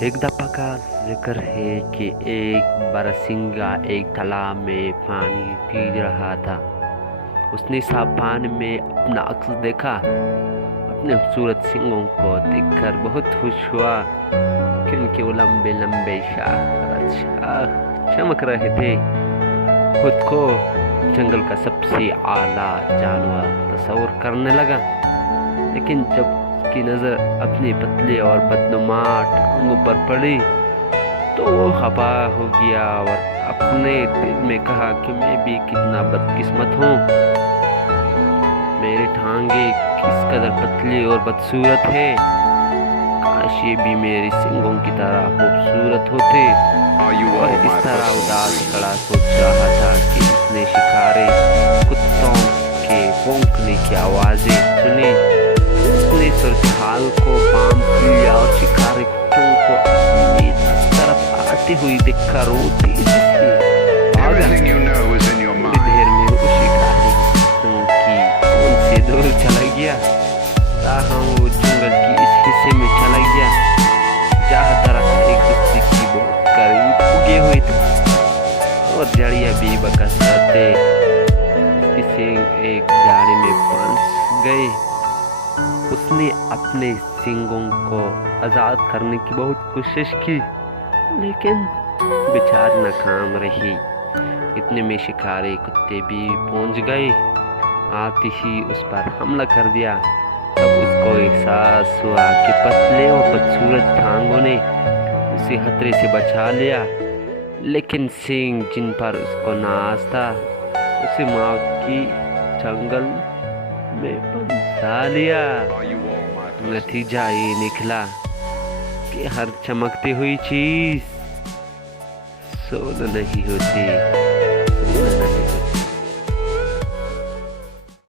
ایک دفعہ کا ذکر ہے کہ ایک بارسنگا ایک تالاب میں پانی پی رہا تھا۔ اس نے صاف پانی میں اپنا عکس دیکھا۔ اپنے خوبصورت سنگوں کو دیکھ کر بہت خوش ہوا کیونکہ وہ لمبے لمبے شاہ چمک رہے تھے۔ خود کو جنگل کا سب سے اعلیٰ جانور تصور کرنے لگا، لیکن جب اس کی نظر اپنی پتلی اور بدنما ٹانگوں پر پڑی تو وہ خفا ہو گیا اور اپنے دل میں کہا کہ میں بھی کتنا بدقسمت ہوں، میری ٹانگیں کس قدر پتلی اور بدصورت ہے، کاش یہ بھی میری سنگوں کی طرح خوبصورت ہوتے۔ اور اس طرح اداس کھڑا سوچ رہا تھا کہ اس نے شکاری کتوں کے بھونکنے کی آوازیں سنی۔ اس نے صورتحال کو پام لیا اور شکاری کتوں کو اپنی طرف آتے ہوئے دیکھ کر وہ تیزی سے بھاگا۔ تھوڑی دیر میں وہ شکاری کتوں کی ان سے دور چلا گیا، تاہم وہ جنگل کی اس حصے میں چلا گیا جہاں درخت ایک دوسرے کی بہت قریب اگے ہوئے تھے اور جڑیاں بھی بکثرت تھے۔ اس کے سینگ ایک جھاڑی میں پھنس گئے۔ اس نے اپنے سینگوں کو آزاد کرنے کی بہت کوشش کی، لیکن بیچاری ناکام رہی۔ اتنے میں شکاری کتے بھی پہنچ گئے، آتے ہی اس پر حملہ کر دیا۔ تب اس کو احساس ہوا کہ پتلے اور بدصورت ٹانگوں نے اسے خطرے سے بچا لیا، لیکن سینگ جن پر اس کو ناز تھا اسے موت کی جنگل میں پھنسا لیا۔ نتیجہ یہ نکلا کہ ہر چمکتی ہوئی چیز سونا نہیں ہوتی، سونا نہیں